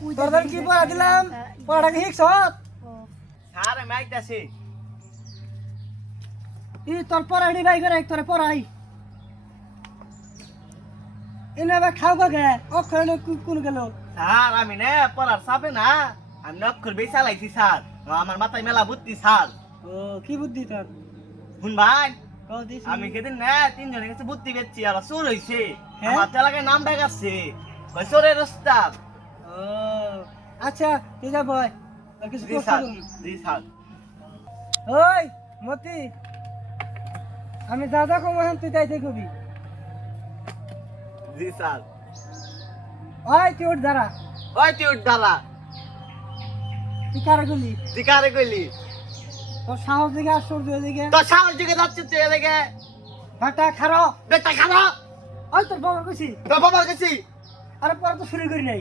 তোদের কি পড়া দিলাম পড়াটা কি শিখছ স্যার আমি আইতাছি ই তোর পড়াই বাই করে তোরে পড়াই এনে বা খাও গে অক্ষর কোন গেল স্যার আমি না পড়ার চাপে না আমি অক্ষর বেশি চালাইছি স্যার আমার মাথায় মেলা বুদ্ধি স্যার ও কি বুদ্ধি তোর শুন ভাই কও দিছি আমি সেদিন না তিনজনের কাছে বুদ্ধি পেয়েছি আর চোর হয়েছে হ্যাঁ? আমার এলাকায় নাম ডাকাচ্ছে ওই চোরের ওস্তাদ ও আচ্ছা তুই যা বয় আর কিছু জি করতে স্যার হবে না। জি স্যার ওই মতি আমি যা যা কম তুই তাই তাই কবি জি স্যার ওই তুই উঠ দাঁড়া ওই তুই উঠ দাঁড়া তুই কারে গলি তুই কারে কইলি তোর সাহস দিকে আশ্চর্য দিকে তোর সাহস দিকে যাচ্ছে তুই এলাকে ভাটা খারো বেটা খারাপ ওই তোর বাবা কইছি তোর বাবার কাছে আরে পরে তো শুরু করি নাই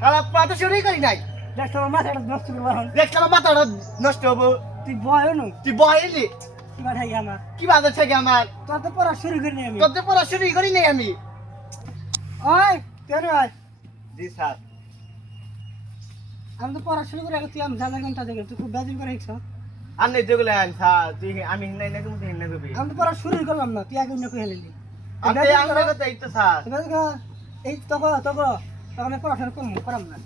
খারাপ পা তো শুরুই করি নাই দেখ তোর মাথাটা নষ্ট করবো এখন দেখতে আমার মাথাটা নষ্ট হবো তুই বয় নু তুই বয়লি কি পাঠাই আমার কি বাজার থেকে আমার তোর তো পড়া শুরু করি নাই আমি তোর তো পড়া শুরুই করি নাই আমি ওই কেন ভাই জি স্যার আমি তো পড়া শুরু করে তুই আমি যা যা ঘন্টা দেখে তুই খুব বেজিং করে শিখছ আমি যেগুলো স্যার তুই আমি হিন্দাই না তুমি হিন্দা কবি আমি তো পড়া শুরুই করলাম না তুই আগে অন্য কই হেলিলি আমি আমার কথা এই তো স্যার এই তখন পড়াশোনা করবো করাম না